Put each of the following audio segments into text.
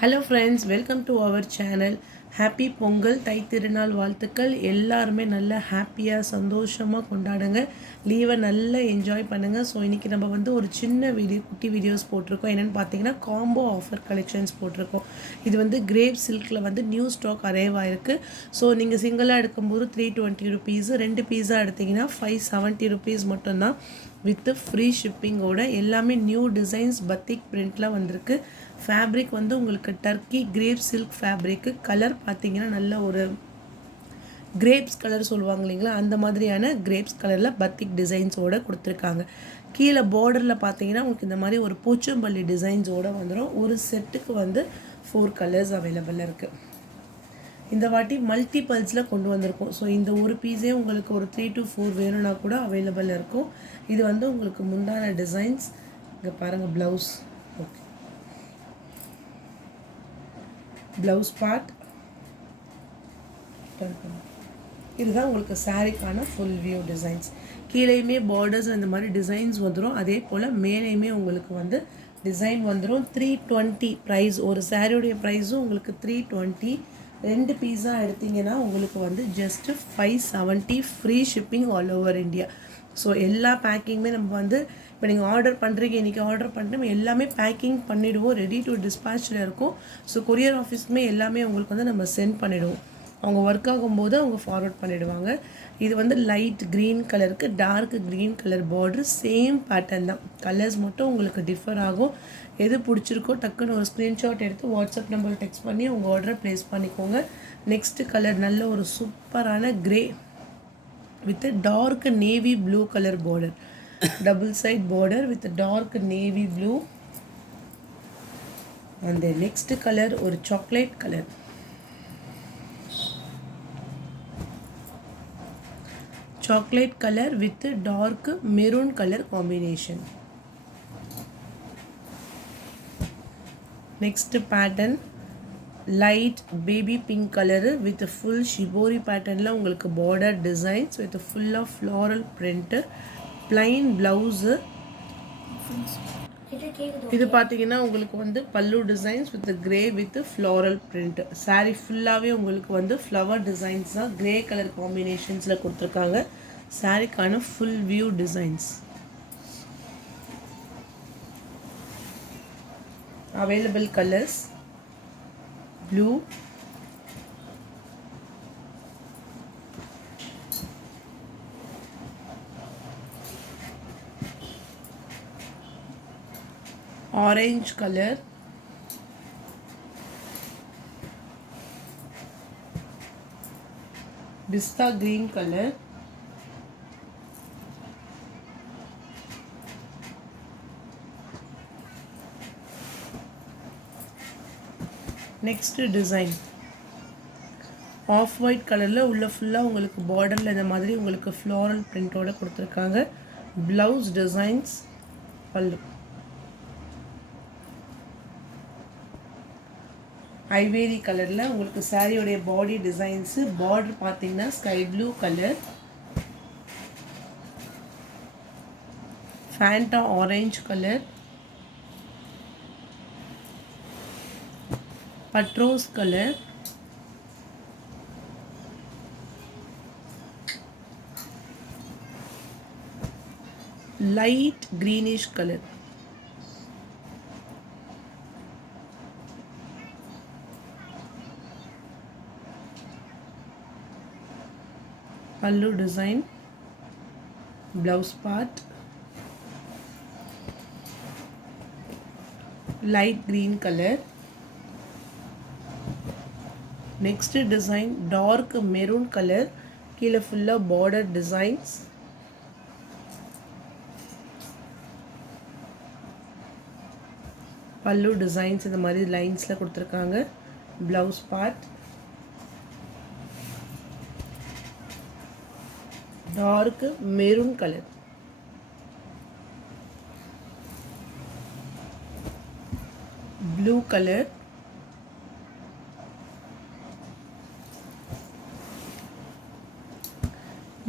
Hello friends, welcome to our channel. Happy Pongal, தை திருநாள் வாழ்த்துக்கள். எல்லாருமே நல்லா ஹாப்பியாக சந்தோஷமாக கொண்டாடுங்க. லீவை நல்லா என்ஜாய் பண்ணுங்கள். ஸோ இன்றைக்கி நம்ம வந்து ஒரு சின்ன குட்டி வீடியோஸ் போட்டிருக்கோம். என்னென்னு பார்த்தீங்கன்னா காம்போ ஆஃபர் கலெக்ஷன்ஸ் போட்டிருக்கோம். இது வந்து கிரேப் சில்கில் வந்து நியூ ஸ்டாக் அரைவ் ஆயிருக்கு. ஸோ நீங்கள் சிங்கிளாக எடுக்கும்போது 320 ருபீஸ், 2 பீஸா எடுத்திங்கன்னா 570 ருபீஸ் மட்டும்தான் வித் ஃப்ரீ ஷிப்பிங்கோட. எல்லாமே நியூ டிசைன்ஸ் பத்திக் பிரிண்ட்லாம் வந்திருக்கு. ஃபேப்ரிக் வந்து உங்களுக்கு Turkey grape silk fabric. Colour பார்த்தீங்கன்னா நல்ல ஒரு கிரேப்ஸ் கலர் சொல்லுவாங்க இல்லைங்களா, அந்த மாதிரியான கிரேப்ஸ் கலரில் பத்திக் டிசைன்ஸோடு கொடுத்துருக்காங்க. கீழே பார்டரில் பார்த்தீங்கன்னா உங்களுக்கு இந்த மாதிரி ஒரு பூச்சம்பள்ளி டிசைன்ஸோடு வந்துடும். ஒரு செட்டுக்கு வந்து 4 கலர்ஸ் அவைலபிளாக இருக்குது. இந்த வாட்டி மல்டிபல்ஸில் கொண்டு வந்திருக்கோம். ஸோ இந்த ஒரு பீஸே உங்களுக்கு ஒரு 3 to 4 வேணும்னா கூட அவைலபிள் இருக்கும். இது வந்து உங்களுக்கு முந்தான டிசைன்ஸ். இங்கே பாருங்கள் ப்ளவுஸ். ஓகே, ப்ளவுஸ் பார்ட் இதுதான் உங்களுக்கு சாரீக்கான ஃபுல் வியூ டிசைன்ஸ். கீழேயுமே பார்டர்ஸ் அந்த மாதிரி டிசைன்ஸ் வந்துடும். அதே போல் மேலேயுமே உங்களுக்கு வந்து டிசைன் வந்துடும். 320 ப்ரைஸ். ஒரு சாரியோடைய ப்ரைஸும் உங்களுக்கு 320. 2 பீஸா எடுத்திங்கன்னா உங்களுக்கு வந்து just 570 free shipping all over India. So எல்லா பேக்கிங்குமே நம்ம வந்து இப்போ நீங்கள் ஆர்டர் பண்ணுறீங்க, இன்றைக்கி ஆர்டர் பண்ணிட்டு நம்ம எல்லாமே பேக்கிங் பண்ணிவிடுவோம். ரெடி டு டிஸ்பேச்சில் இருக்கும். ஸோ கொரியர் ஆஃபீஸ்க்குமே எல்லாமே உங்களுக்கு வந்து நம்ம சென்ட் பண்ணிவிடுவோம். அவங்க ஒர்க் ஆகும்போது அவங்க ஃபார்வர்ட் பண்ணிவிடுவாங்க. இது வந்து லைட் க்ரீன் கலருக்கு dark green colour border. Same pattern தான், கலர்ஸ் மட்டும் உங்களுக்கு டிஃபர் ஆகும். எது பிடிச்சிருக்கோ டக்குன்னு ஒரு ஸ்க்ரீன்ஷாட் எடுத்து வாட்ஸ்அப் நம்பர் டெக்ஸ்ட் பண்ணி உங்கள் ஆர்டரை ப்ளேஸ் பண்ணிக்கோங்க. நெக்ஸ்ட்டு கலர் நல்ல ஒரு சூப்பரான grey with dark navy blue colour border. Double side border with dark navy blue. அந்த நெக்ஸ்ட் கலர் ஒரு chocolate colour. chocolate color with dark maroon color combination. Next pattern light baby pink color with full shibori pattern la உங்களுக்கு border designs with full of floral print, plain blouse. இது பார்த்தீங்கன்னா உங்களுக்கு வந்து pallu designs with grey with floral print. Sari ஃபுல்லாகவே உங்களுக்கு வந்து flower designs தான் grey colour காம்பினேஷன்ஸில் கொடுத்துருக்காங்க. சாரீக்கான full view designs available colours blue, orange color, pista green color, next design off white கலரில் உள்ள ஃபுல்லாக உங்களுக்கு பார்டரில் இந்த மாதிரி உங்களுக்கு ஃப்ளோரல் பிரிண்டோடு கொடுத்துருக்காங்க. ப்ளவுஸ் டிசைன்ஸ் பல்லு ஐவேரி கலரில் உங்களுக்கு சாரியோடைய பாடி டிசைன்ஸு. பார்டர் பார்த்தீங்கன்னா sky blue colour, Fanta orange colour, பட்ரோஸ் colour, light greenish colour, pallu design, blouse part light green color. Next design dark maroon color, கீழே ஃபுல்லாக border designs. பல்லு டிசைன்ஸ் இந்த மாதிரி லைன்ஸில் கொடுத்துருக்காங்க. Blouse part dark maroon colour, blue colour,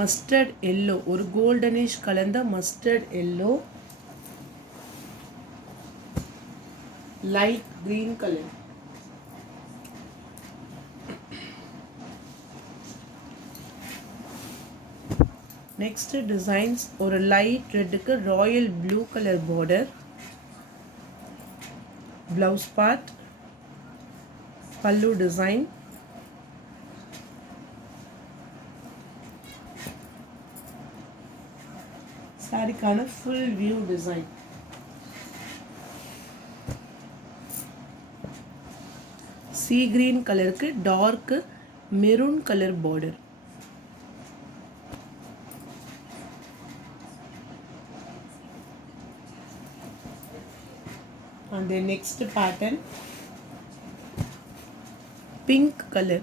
mustard yellow, ஒரு goldenish கலந்த mustard yellow, light green color, next designs ஒரு லைட் ரெட்டுக்கு royal blue colour border, blouse part, pallu design, சாரிக்கான full view design. Sea green கலருக்கு dark maroon colour border. And the next pattern pink color,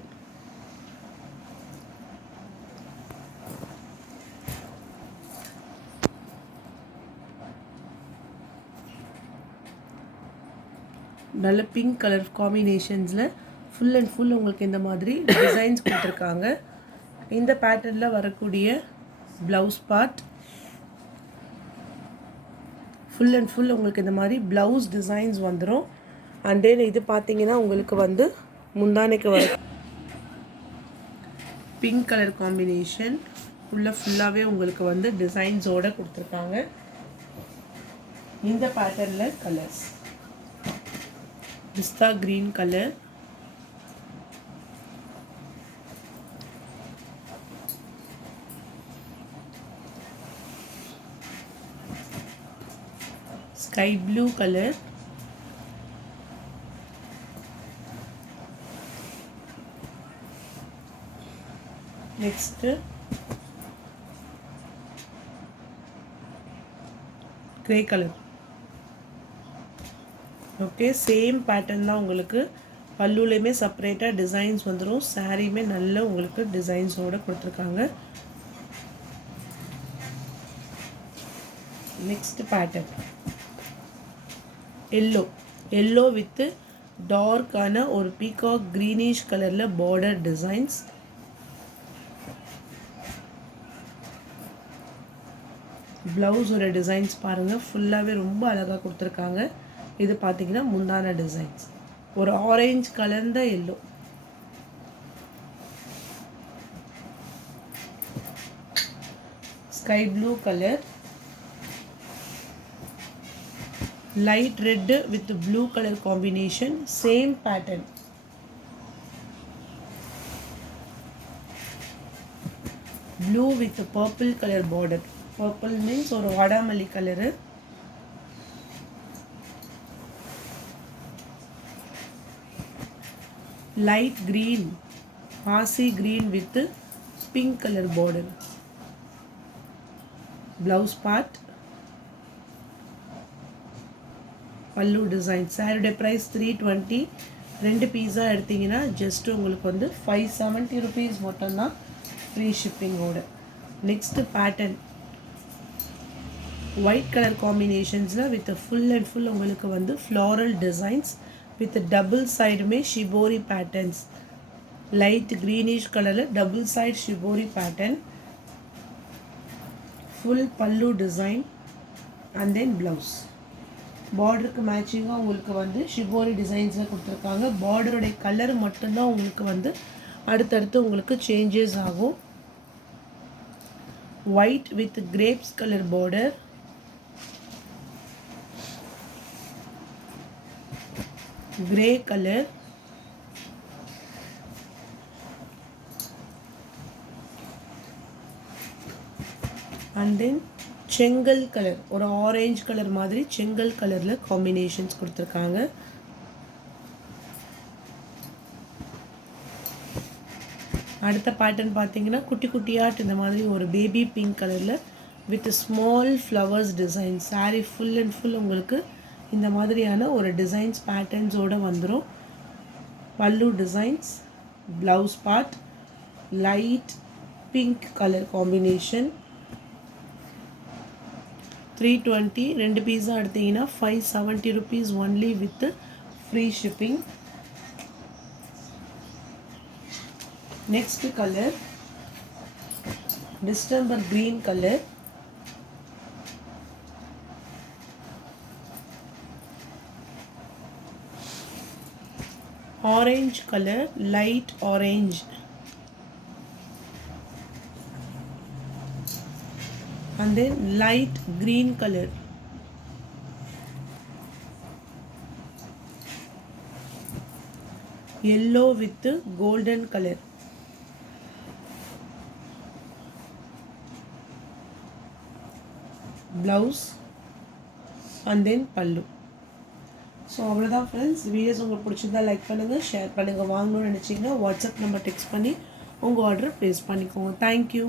நல்ல pink colour காம்பினேஷன்ஸில் full and full உங்களுக்கு இந்த மாதிரி designs கொடுத்துருக்காங்க. இந்த பேட்டர்னில் வரக்கூடிய blouse part full and full உங்களுக்கு இந்த மாதிரி ப்ளவுஸ் டிசைன்ஸ் வந்துடும். அண்ட் தென் இது பார்த்தீங்கன்னா உங்களுக்கு வந்து முந்தானைக்கு வர பிங்க் கலர் காம்பினேஷன் ஃபுல்லாகவே உங்களுக்கு வந்து டிசைன்ஸோடு கொடுத்துருக்காங்க. இந்த பேட்டர்னில் colours pista green colour, sky blue color, next grey color. Okay, same pattern தான் உங்களுக்கு பல்லுலேயுமே செப்பரேட்டாக டிசைன்ஸ் வந்துடும். சாரியுமே நல்ல உங்களுக்கு டிசைன்ஸோடு கொடுத்துருக்காங்க. நெக்ஸ்ட் பேட்டர்ன் எல்லோ வித் டார்க்கான ஒரு பீகாக் க்ரீனிஷ் கலரில் பார்டர் டிசைன்ஸ். ப்ளவுஸோட டிசைன்ஸ் பாருங்கள், ஃபுல்லாகவே ரொம்ப அழகாக கொடுத்துருக்காங்க. இது பார்த்தீங்கன்னா முந்தான டிசைன்ஸ் ஒரு ஆரஞ்சு கலர்ந்த yellow. Sky blue colour, light red with blue color combination, same pattern. Blue with purple color border. Purple means ஒரு வாடாமல்லி கலரு. Light green, பாசி green with pink color border. Blouse part, pallu design. சாரியோட price 320. 2 பீஸா எடுத்தீங்கன்னா just உங்களுக்கு வந்து 570 rupees மட்டும்தான் free ஷிப்பிங்கோட. நெக்ஸ்ட் பேட்டர்ன் ஒயிட் கலர் காம்பினேஷன்ஸில் வித் ஃபுல் அண்ட் ஃபுல் உங்களுக்கு வந்து ஃப்ளாரல் டிசைன்ஸ் வித் டபுள் சைடுமே ஷிபோரி பேட்டர்ன்ஸ். லைட் க்ரீனிஷ் கலரில் double side shibori pattern, full pallu design and then blouse. பார்டருக்கு மேட்சிங்காக உங்களுக்கு வந்து ஷிபோரி டிசைன்ஸில் கொடுத்துருக்காங்க. பார்டருடைய கலர் மட்டும்தான் உங்களுக்கு வந்து அடுத்தடுத்து உங்களுக்கு சேஞ்சஸ் ஆகும். White with grapes colour border, grey colour, and then செங்கல் கலர், ஒரு ஆரஞ்சு கலர் மாதிரி செங்கல் கலரில் காம்பினேஷன்ஸ் கொடுத்துருக்காங்க. அடுத்த பேட்டர்ன் பார்த்தீங்கன்னா குட்டி குட்டியாட்டு இந்த மாதிரி ஒரு பேபி பிங்க் கலரில் with small flowers design. Sari full and full உங்களுக்கு இந்த மாதிரியான ஒரு டிசைன்ஸ் பேட்டர்ன்ஸோடு வந்துடும். பல்லு designs, blouse part light pink colour combination. 320. 2 பீஸா எடுத்தீங்கன்னா 570 rupees only with free shipping. Next colour distemper green colour, orange colour, light orange, and then light green color. Yellow with golden color. Blouse and then pallu. So அவ்வளோதான் friends. Videos உங்களுக்கு பிடிச்சிருந்தா like பண்ணுங்கள், share பண்ணுங்கள். வாங்கணும்னு நினச்சிங்கன்னா WhatsApp number text பண்ணி உங்கள் ஆர்டரை ப்ளேஸ் பண்ணிக்கோங்க. தேங்க்யூ.